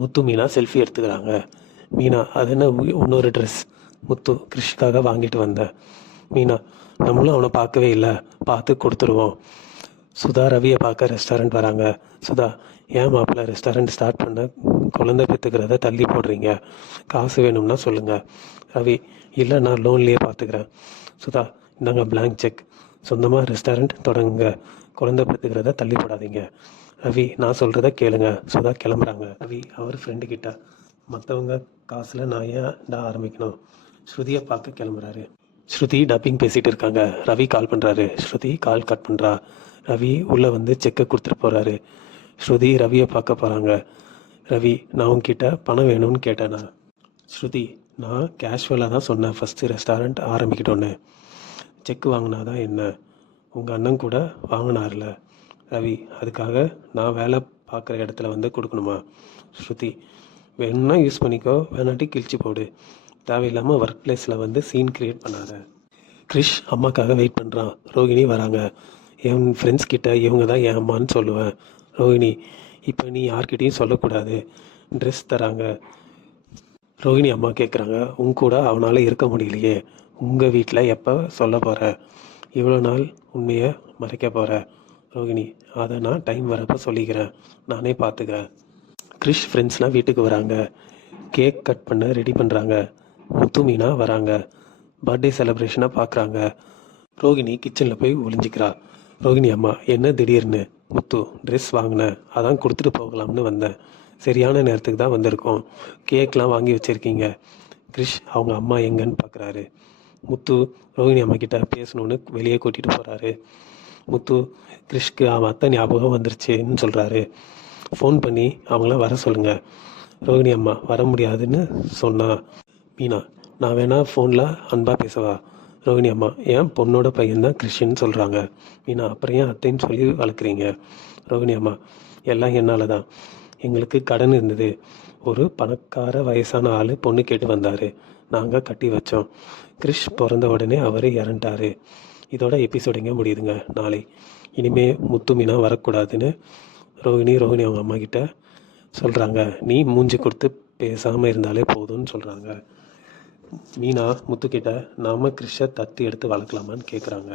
முத்து Meena selfie எடுத்துக்கிறாங்க. மீனா, அது என்ன இன்னொரு ட்ரெஸ்? முத்து, கிறிஷ்காக வாங்கிட்டு வந்தேன். மீனா, நம்மளும் அவனை பார்க்கவே இல்லை, பார்த்து கொடுத்துருவோம். சுதா ரவியை பார்க்க ரெஸ்டாரண்ட் வராங்க. சுதா, ஏன் மாப்பிள்ள ரெஸ்டாரண்ட் ஸ்டார்ட் பண்ண குழந்தை பெற்றுக்கிறத தள்ளி போடுறீங்க? காசு வேணும்னா சொல்லுங்கள். ரவி, இல்லை நான் லோன்லேயே பார்த்துக்கிறேன். சுதா, இந்தாங்க பிளாங்க் செக், சொந்தமாக ரெஸ்டாரண்ட் தொடங்குங்க, குழந்தை பெற்றுக்கிறத தள்ளி போடாதீங்க. ரவி, நான் சொல்கிறத கேளுங்க. சுதா கிளம்புறாங்க. ரவி அவர் ஃப்ரெண்டு கிட்ட, மற்றவங்க காசில் நான் ஏன் ஆரம்பிக்கணும்? ஸ்ருதியை பார்க்க கிளம்புறாரு. ஸ்ருதி டப்பிங் பேசிகிட்டு இருக்காங்க. ரவி கால் பண்ணுறாரு. ஸ்ருதி கால் கட் பண்ணுறா. ரவி உள்ளே வந்து செக்கை கொடுத்துட்டு போகிறாரு. ஸ்ருதி ரவியை பார்க்க போகிறாங்க. ரவி, நான் உங்ககிட்ட பணம் வேணும்னு கேட்டேனா? ஸ்ருதி, நான் கேஷுவலாக தான் சொன்னேன் ஃபஸ்ட்டு ரெஸ்டாரண்ட் ஆரம்பிக்கிட்டோன்னு. செக்கு வாங்கினாதான் என்ன? உங்கள் அண்ணன் கூட வாங்கினார்ல. ரவி, அதுக்காக நான் வேலை பார்க்குற இடத்துல வந்து கொடுக்கணுமா? ஸ்ருதி, வேணும்னா யூஸ் பண்ணிக்கோ, வேணாட்டி கிழிச்சு போடு. தேவையில்லாமல் ஒர்க் பிளேஸில் வந்து சீன் க்ரியேட் பண்ணாத. கிரிஷ் அம்மாக்காக வெயிட் பண்ணுறான். ரோகிணி வராங்க. என் ஃப்ரெண்ட்ஸ் கிட்ட இவங்க தான் என் அம்மான்னு சொல்லுவேன். ரோகிணி, இப்போ நீ யார்கிட்டையும் சொல்லக்கூடாது. ட்ரெஸ் தராங்க. ரோகிணி அம்மா கேட்குறாங்க, உங்க கூட அவனால் இருக்க முடியலையே, உங்கள் வீட்டில் எப்போ சொல்ல போகிற? இவ்வளோ நாள் உண்மையை மறைக்க போகிற? ரோகிணி, அதை நான் டைம் வரப்போ சொல்லிக்கிறேன், நானே பார்த்துக்கிறேன். கிரிஷ் ஃப்ரெண்ட்ஸ்லாம் வீட்டுக்கு வராங்க. கேக் கட் பண்ண ரெடி பண்ணுறாங்க. முத்து மீனா வராங்க. பர்த்டே செலிப்ரேஷனாக பார்க்குறாங்க. ரோகிணி கிச்சனில் போய் ஒளிஞ்சிக்கிறா. ரோகிணி அம்மா, என்ன திடீர்னு? முத்து, ட்ரெஸ் வாங்கினேன், அதான் கொடுத்துட்டு போகலாம்னு வந்தேன். சரியான நேரத்துக்கு தான் வந்திருக்கோம். கேக்லாம் வாங்கி வச்சுருக்கீங்க. கிரிஷ் அவங்க அம்மா எங்கன்னு பார்க்குறாரு. முத்து ரோகிணி அம்மா கிட்ட பேசணுன்னு வெளியே கூட்டிகிட்டு போகிறாரு. முத்து, கிரிஷ்க்கு அவன் அத்தை ஞாபகம் வந்துருச்சுன்னு சொல்கிறாரு. ஃபோன் பண்ணி அவங்கள வர சொல்லுங்கள். ரோகிணி அம்மா, வர முடியாதுன்னு சொன்னா. மீனா, நான் வேணா ஃபோனில் அன்பாக பேசவா? ரோகிணி அம்மா, என் பொண்ணோட பையன்தான் கிறிஸ்டின்னு சொல்கிறாங்க. மீனா, அப்புறம் ஏன் அத்தைன்னு சொல்லி வளர்க்குறீங்க? ரோகிணி அம்மா, எல்லாம் என்னால் தான். எங்களுக்கு கடன் இருந்தது. ஒரு பணக்கார வயசான ஆள் பொண்ணு கேட்டு வந்தார். நாங்கள் கட்டி வச்சோம். கிறிஷ் பிறந்த உடனே அவர் இறந்துட்டார். இதோட எபிசோடு எங்கே முடியுதுங்க? நாளை. இனிமே முத்து மீனா வரக்கூடாதுன்னு ரோகிணி அவங்க அம்மா கிட்ட சொல்கிறாங்க. நீ மூஞ்சி கொடுத்து பேசாமல் இருந்தாலே போதும்னு சொல்கிறாங்க. மீனா முத்துக்கிட்ட, நாம் கிறிஷை தத்து எடுத்து வளர்க்கலாமான்னு கேட்குறாங்க.